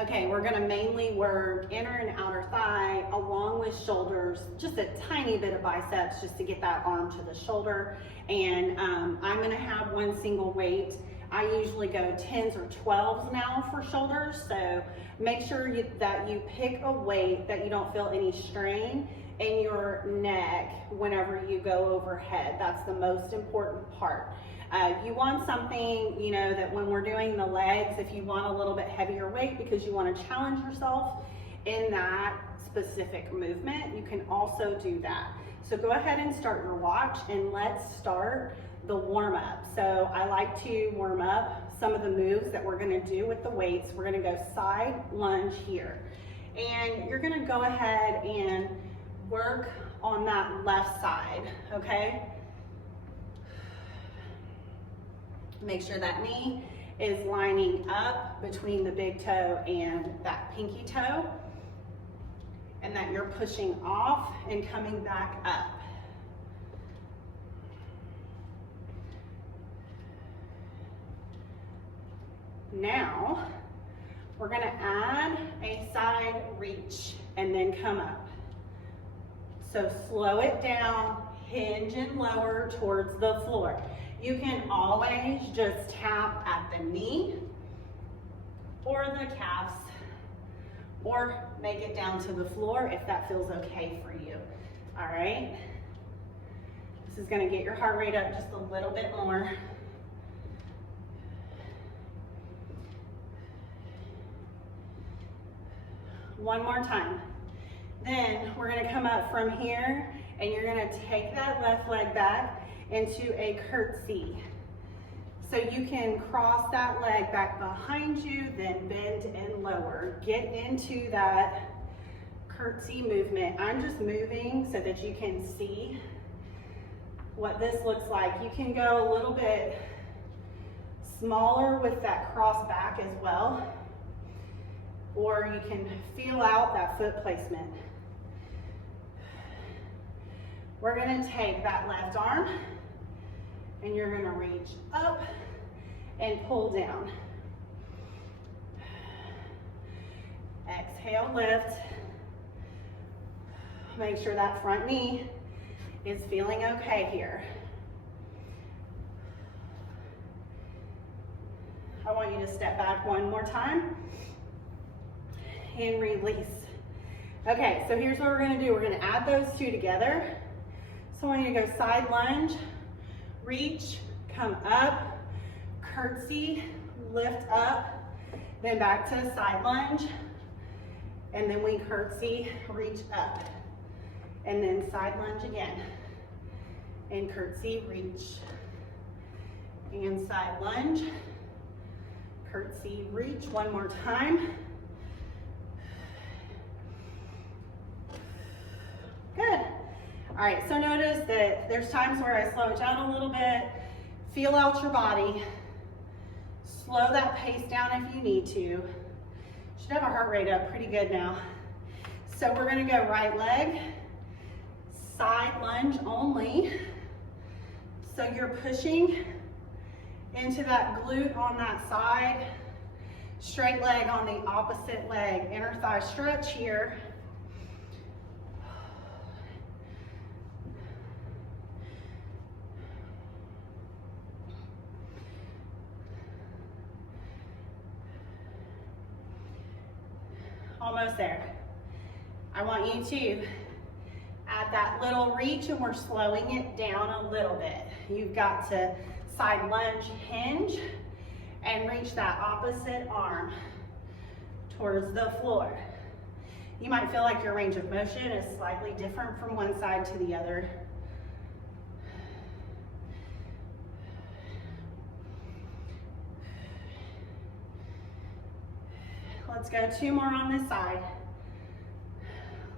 Okay, we're gonna mainly work inner and outer thigh along with shoulders, just a tiny bit of biceps just to get that arm to the shoulder. And I'm gonna have one single weight. I usually go 10s or 12s now for shoulders, so make sure that you pick a weight that you don't feel any strain in your neck whenever you go overhead. That's the most important part. You want something, you know, that when we're doing the legs, if you want a little bit heavier weight because you want to challenge yourself in that specific movement, you can also do that. So go ahead and start your watch, and let's start the warm up. So I like to warm up some of the moves that we're going to do with the weights. We're going to go side lunge here, and you're going to go ahead and work on that left side, okay? Make sure that knee is lining up between the big toe and that pinky toe, and that you're pushing off and coming back up. Now, we're gonna add a side reach and then come up. So slow it down, hinge and lower towards the floor. You can always just tap at the knee or the calves, or make it down to the floor if that feels okay for you. All right? This is gonna get your heart rate up just a little bit more. One more time. Then we're gonna come up from here, and you're gonna take that left leg back into a curtsy. So you can cross that leg back behind you, then bend and lower. Get into that curtsy movement. I'm just moving so that you can see what this looks like. You can go a little bit smaller with that cross back as well, or you can feel out that foot placement. We're gonna take that left arm, and you're gonna reach up and pull down. Exhale, lift. Make sure that front knee is feeling okay here. I want you to step back one more time and release. Okay, so here's what we're gonna do. We're gonna add those two together. So I want you to go side lunge, reach, come up, curtsy, lift up, then back to side lunge, and then we curtsy, reach up, and then side lunge again, and curtsy, reach, and side lunge, curtsy, reach. One more time. Good. All right, so notice that there's times where I slow it down a little bit. Feel out your body. Slow that pace down if you need to. Should have a heart rate up pretty good now. So we're gonna go right leg, side lunge only. So you're pushing into that glute on that side, straight leg on the opposite leg, inner thigh stretch here. Almost there. I want you to add that little reach, and we're slowing it down a little bit. You've got to side lunge, hinge, and reach that opposite arm towards the floor. You might feel like your range of motion is slightly different from one side to the other. Let's go two more on this side.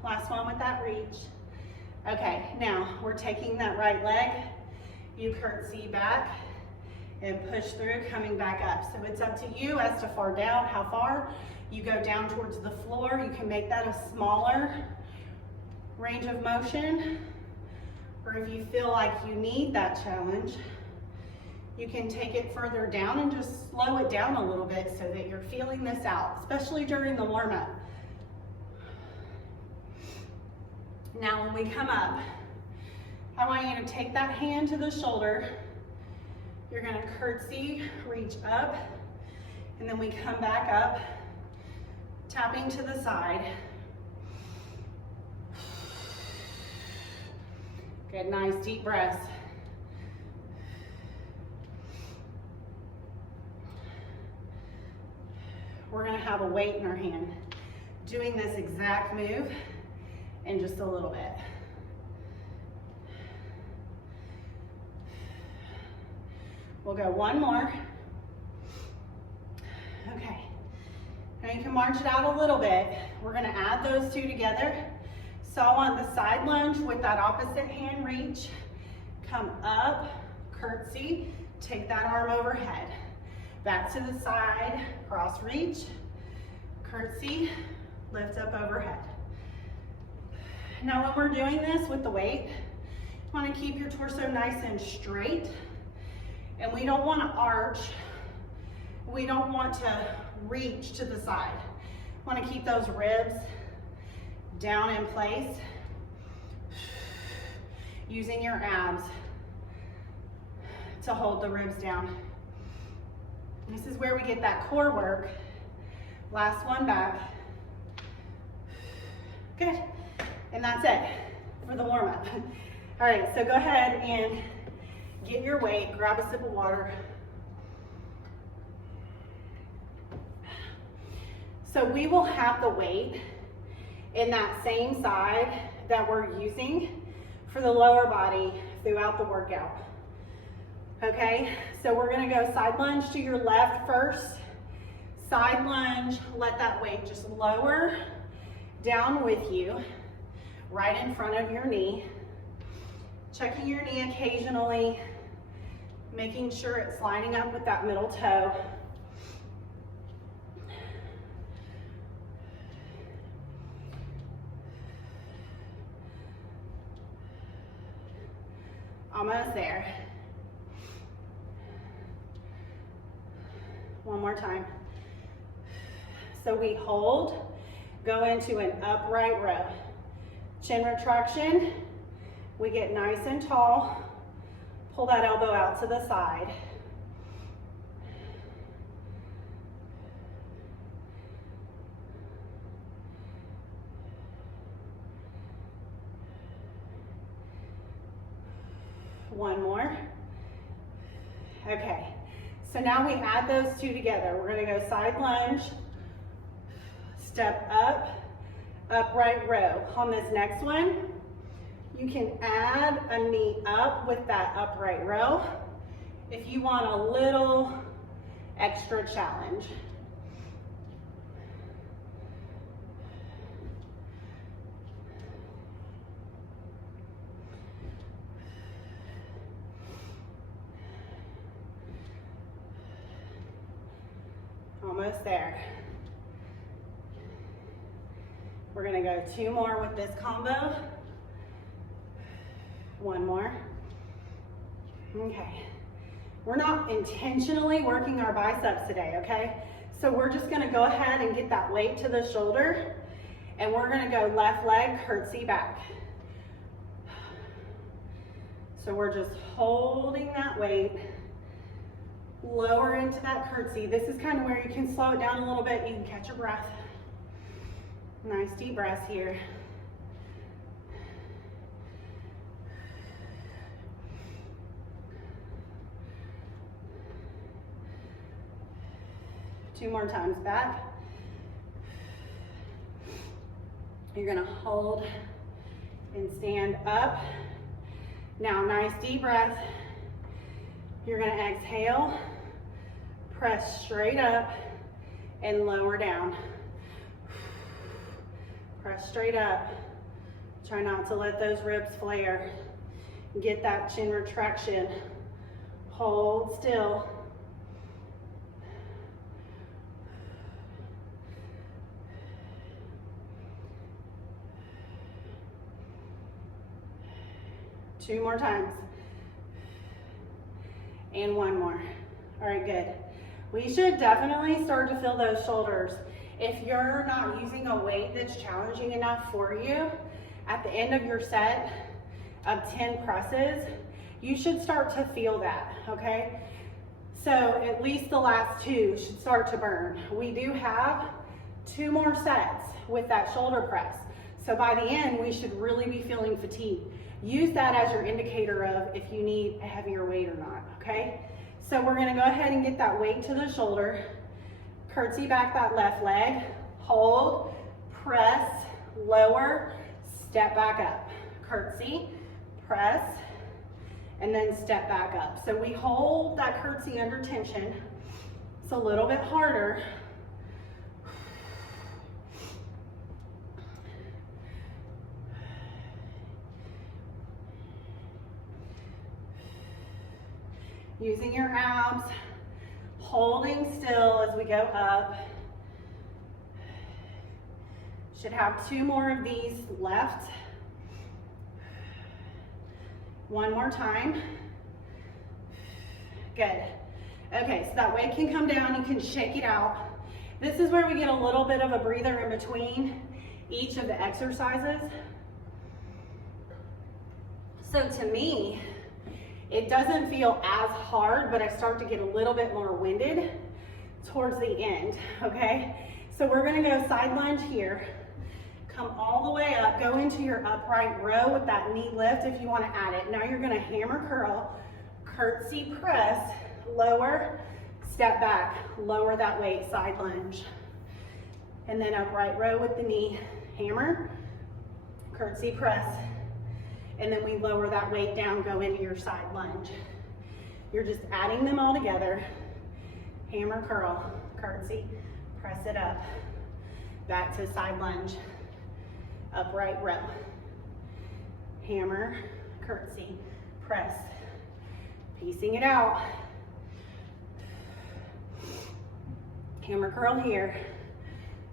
Last one with that reach. Okay, now we're taking that right leg. You curtsy back and push through, coming back up. So it's up to you as to far down, how far you go down towards the floor. You can make that a smaller range of motion, or if you feel like you need that challenge, You can take it further down and just slow it down a little bit so that you're feeling this out, especially during the warm-up. Now when we come up, I want you to take that hand to the shoulder. You're gonna curtsy, reach up, and then we come back up, tapping to the side. Good, nice deep breaths. We're gonna have a weight in our hand, doing this exact move in just a little bit. We'll go one more. Okay, now you can march it out a little bit. We're gonna add those two together. So I want the side lunge with that opposite hand reach. Come up, curtsy, take that arm overhead. Back to the side, cross reach, curtsy, lift up overhead. Now when we're doing this with the weight, you want to keep your torso nice and straight, and we don't want to arch. We don't want to reach to the side. We want to keep those ribs down in place, using your abs to hold the ribs down. This is where we get that core work. Last one back. Good. And that's it for the warm-up. All right, so go ahead and get your weight, grab a sip of water. So we will have the weight in that same side that we're using for the lower body throughout the workout. Okay, so we're gonna go side lunge to your left first. Side lunge, let that weight just lower down with you, right in front of your knee. Checking your knee occasionally, making sure it's lining up with that middle toe. Almost there. One more time. So we hold, go into an upright row. Chin retraction, we get nice and tall, pull that elbow out to the side. One more. Okay, so now we add those two together. We're gonna go side lunge, step up, upright row. On this next one, you can add a knee up with that upright row if you want a little extra challenge. Almost there. We're gonna go two more with this combo. One more. Okay. We're not intentionally working our biceps today, okay? So we're just gonna go ahead and get that weight to the shoulder, and we're gonna go left leg, curtsy back. So we're just holding that weight, lower into that curtsy. This is kind of where you can slow it down a little bit. You can catch your breath. Nice deep breaths here. Two more times back. You're gonna hold and stand up. Now, nice deep breath. You're gonna exhale, press straight up and lower down. Press straight up. Try not to let those ribs flare. Get that chin retraction. Hold still. Two more times. and one more. All right, good. We should definitely start to feel those shoulders. If you're not using a weight that's challenging enough for you, at the end of your set of 10 presses, you should start to feel that, okay? So at least the last two should start to burn. We do have 2 more sets with that shoulder press. So by the end, we should really be feeling fatigue. Use that as your indicator of if you need a heavier weight or not, okay? So we're gonna go ahead and get that weight to the shoulder, curtsy back that left leg, hold, press, lower, step back up, curtsy, press, and then step back up. So we hold that curtsy under tension. It's a little bit harder. Using your abs, holding still as we go up. Should have 2 more of these left. One more time. Good. Okay, so that weight can come down, you can shake it out. This is where we get a little bit of a breather in between each of the exercises. So to me, it doesn't feel as hard, but I start to get a little bit more winded towards the end, okay? So we're gonna go side lunge here. Come all the way up, go into your upright row with that knee lift if you want to add it. Now you're going to hammer curl, curtsy press, lower, step back, lower that weight, side lunge. And then upright row with the knee, hammer, curtsy press, and then we lower that weight down, go into your side lunge. You're just adding them all together. Hammer curl, curtsy, press it up, back to side lunge. Upright row, hammer, curtsy, press, piecing it out. Hammer curl here,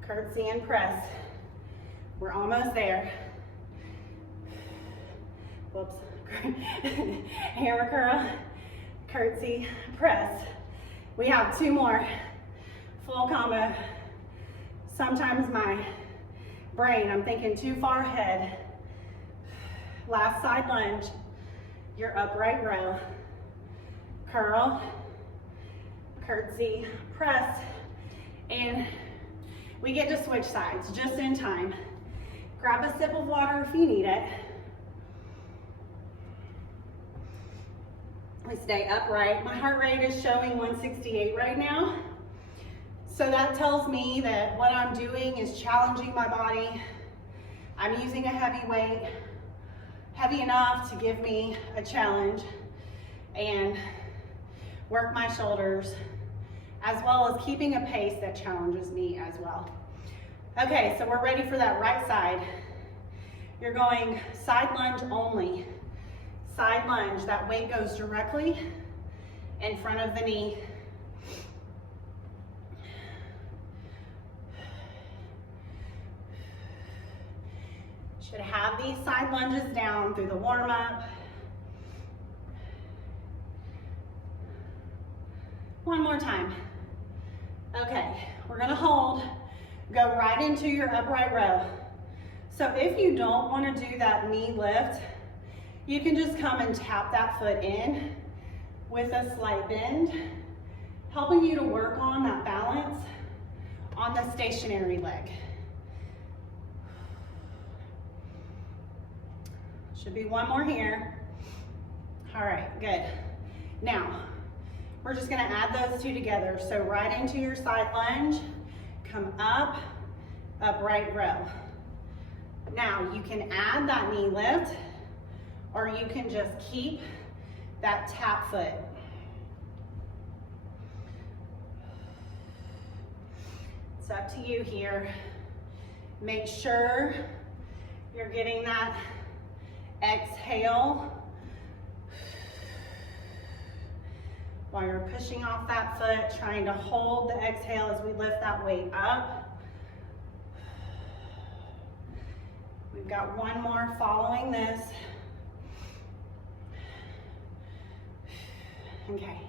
curtsy and press. We're almost there. Whoops. Hammer curl, curtsy, press. We have 2 more. Full combo. Sometimes my brain, I'm thinking too far ahead. Last side lunge, your upright row. Curl, curtsy, press, and we get to switch sides just in time. Grab a sip of water if you need it. We stay upright. My heart rate is showing 168 right now. So that tells me that what I'm doing is challenging my body. I'm using a heavy weight, heavy enough to give me a challenge and work my shoulders, as well as keeping a pace that challenges me as well. Okay, so we're ready for that right side. You're going side lunge only. Side lunge, that weight goes directly in front of the knee. Should have these side lunges down through the warm up. One more time. Okay, we're gonna hold, go right into your upright row. So if you don't wanna do that knee lift, you can just come and tap that foot in with a slight bend, helping you to work on that balance on the stationary leg. Should be one more here. All right, good. Now, we're just gonna add those 2 together. So right into your side lunge, come up, upright row. Now, you can add that knee lift, or you can just keep that tap foot. It's up to you here. Make sure you're getting that exhale while you're pushing off that foot, trying to hold the exhale as we lift that weight up. We've got one more following this. Okay.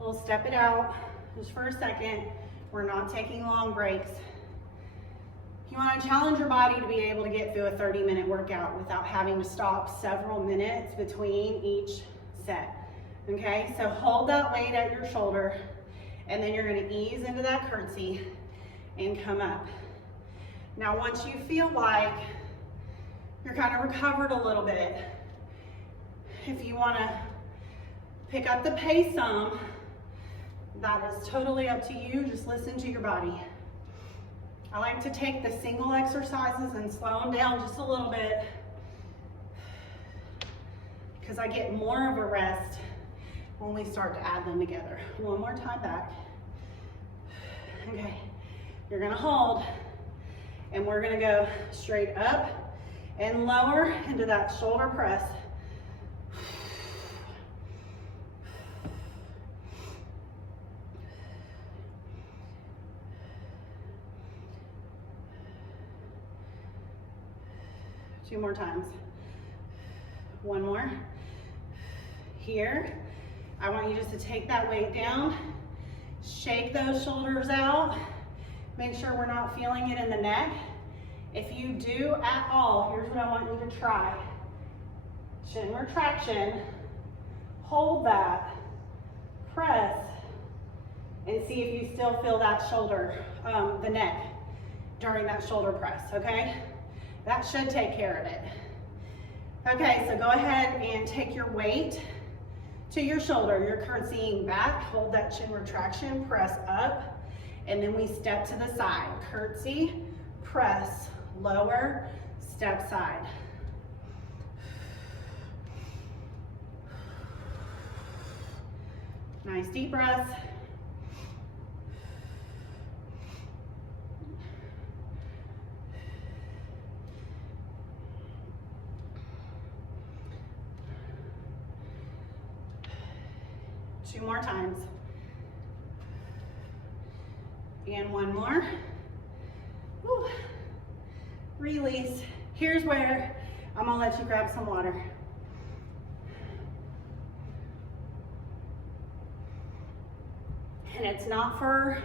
We'll step it out just for a second. We're not taking long breaks. You want to challenge your body to be able to get through a 30-minute workout without having to stop several minutes between each set. Okay, so hold that weight at your shoulder, and then you're going to ease into that curtsy and come up. Now, once you feel like you're kind of recovered a little bit, if you want to pick up the pace some, that is totally up to you. Just listen to your body. I like to take the single exercises and slow them down just a little bit because I get more of a rest when we start to add them together. One more time back. Okay, you're gonna hold, and we're gonna go straight up and lower into that shoulder press. Two more times. One more. Here, I want you just to take that weight down, shake those shoulders out, make sure we're not feeling it in the neck. If you do at all, here's what I want you to try. Chin retraction, hold that, press, and see if you still feel that shoulder, the neck during that shoulder press, okay? That should take care of it. Okay, so go ahead and take your weight to your shoulder. You're curtsying back, hold that chin retraction, press up, and then we step to the side. Curtsy, press, lower, step side. Nice deep breaths. Two more times. And one more. Whew. Release. Here's where I'm gonna let you grab some water. And it's not for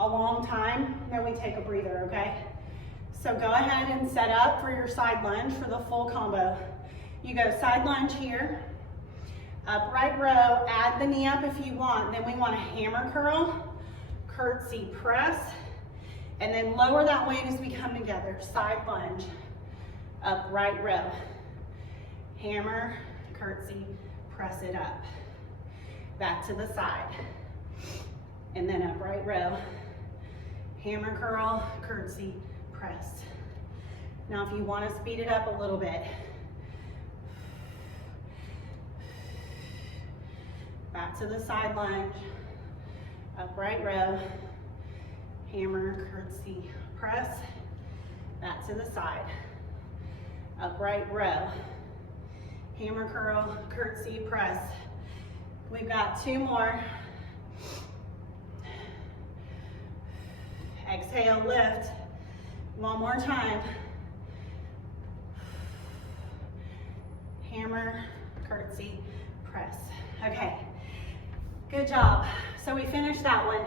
a long time, then we take a breather, okay? So go ahead and set up for your side lunge for the full combo. You go side lunge here, upright row, add the knee up if you want. Then we want a hammer curl, curtsy press, and then lower that weight as we come together. Side lunge, upright row, hammer, curtsy, press it up. Back to the side. And then upright row, hammer curl, curtsy, press. Now if you want to speed it up a little bit, back to the side lunge, upright row, hammer, curtsy, press, back to the side, upright row, hammer curl, curtsy, press. We've got two more. Exhale, lift. One more time. Hammer, curtsy, press. Okay, good job. So we finished that one.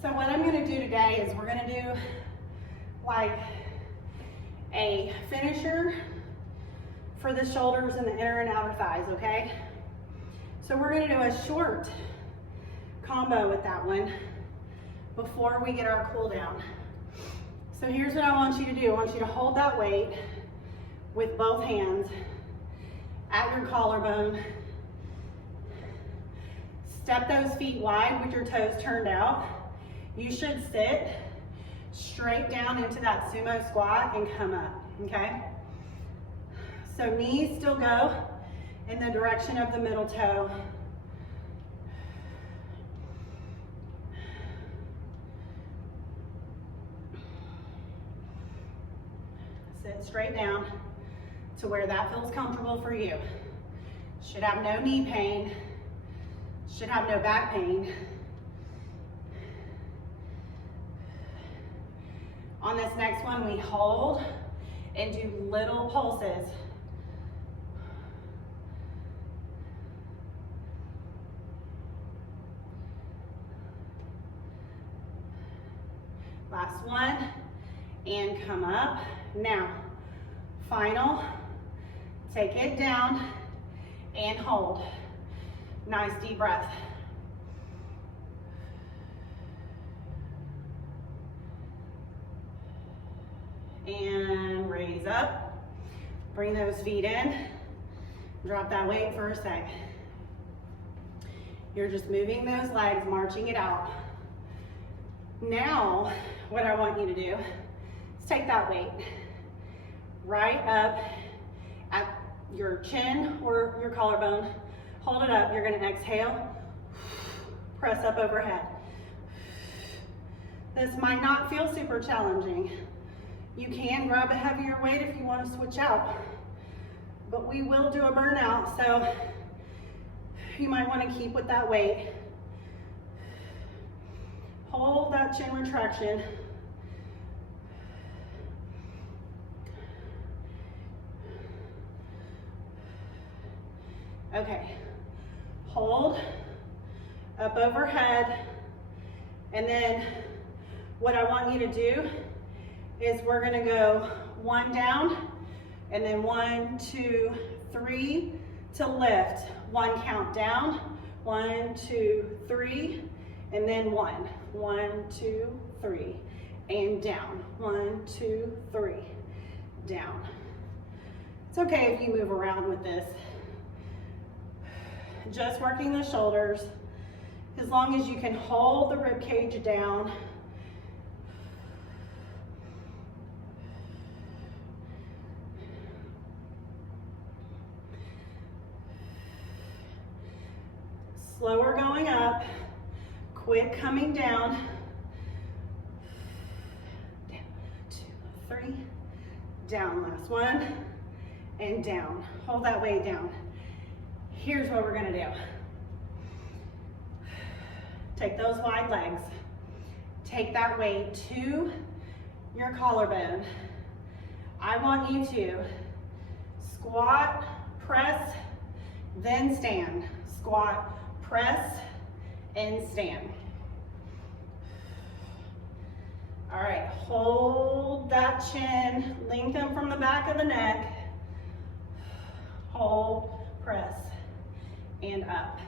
So what I'm gonna do today is we're gonna do like a finisher for the shoulders and the inner and outer thighs, okay? So we're gonna do a short combo with that one before we get our cool down. So here's what I want you to do. I want you to hold that weight with both hands at your collarbone. Step those feet wide with your toes turned out. You should sit straight down into that sumo squat and come up, okay? So knees still go in the direction of the middle toe. Sit straight down to where that feels comfortable for you. Should have no knee pain, should have no back pain. On this next one, we hold and do little pulses. Last one, and come up. Now, final, take it down and hold. Nice deep breath. And raise up. Bring those feet in. Drop that weight for a sec. You're just moving those legs, marching it out. Now, what I want you to do is take that weight right up at your chin or your collarbone. Hold it up. You're going to exhale. Press up overhead. This might not feel super challenging. You can grab a heavier weight if you want to switch out, but we will do a burnout, so you might want to keep with that weight. Hold that chin retraction. Okay, hold up overhead, and then what I want you to do is we're gonna go one down, and then 1, 2, 3 to lift. One count down, 1, 2, 3, and then 1. 1, 2, 3, and down. 1, 2, 3, down. It's okay if you move around with this. Just working the shoulders. As long as you can hold the rib cage down. Slower going up, quick coming down. Down, 2, 3, down, last one, and down. Hold that weight down. Here's what we're gonna do. Take those wide legs. Take that weight to your collarbone. I want you to squat, press, then stand. Squat, press, and stand. All right, hold that chin, lengthen from the back of the neck. Hold, press, and up.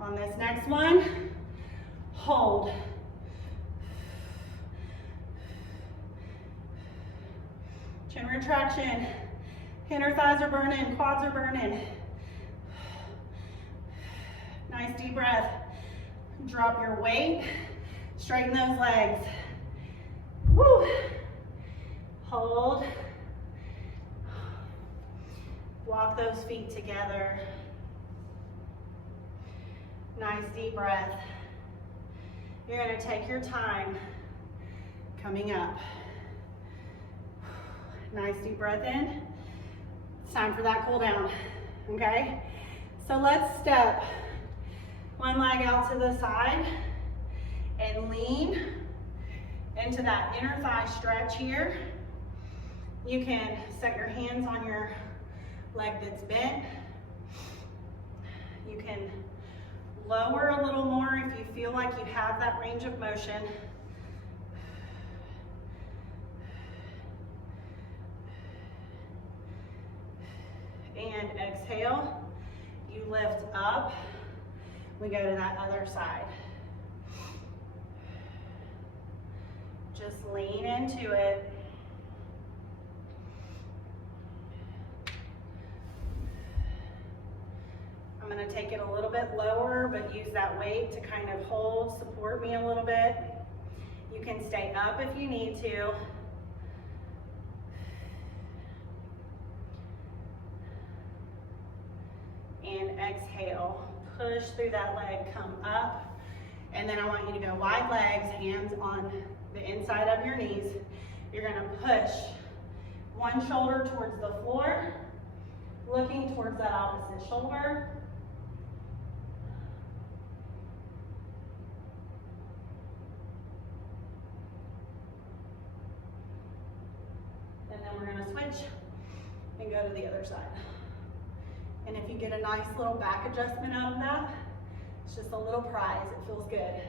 On this next one, hold. Chin retraction, inner thighs are burning, quads are burning. Nice deep breath. Drop your weight, straighten those legs. Woo! Hold. Walk those feet together. Nice deep breath. You're going to take your time coming up. Nice deep breath in. It's time for that cool down, okay? So let's step one leg out to the side and lean into that inner thigh stretch here. You can set your hands on your leg that's bent. You can lower a little more if you feel like you have that range of motion. And exhale, you lift up. We go to that other side. Just lean into it. I'm going to take it a little bit lower, but use that weight to kind of hold, support me a little bit. You can stay up if you need to. And exhale, push through that leg, come up, and then I want you to go wide legs, hands on the inside of your knees. You're gonna push one shoulder towards the floor, looking towards that opposite shoulder. then we're gonna switch and go to the other side. And if you get a nice little back adjustment out of that, it's just a little prize, it feels good.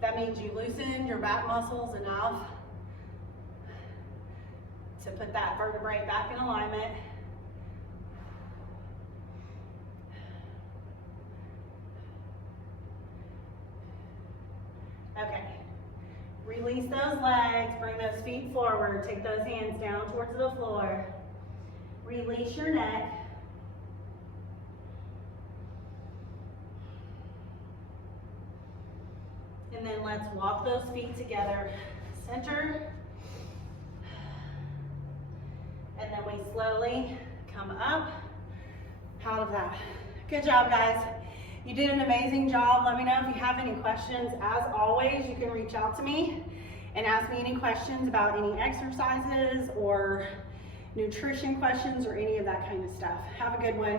That means you loosened your back muscles enough to put that vertebrae back in alignment. Okay, release those legs, bring those feet forward, take those hands down towards the floor. Release your neck. And then let's walk those feet together. Center. And then we slowly come up out of that. Good job, guys. You did an amazing job. Let me know if you have any questions. As always, you can reach out to me and ask me any questions about any exercises or nutrition questions or any of that kind of stuff. Have a good one.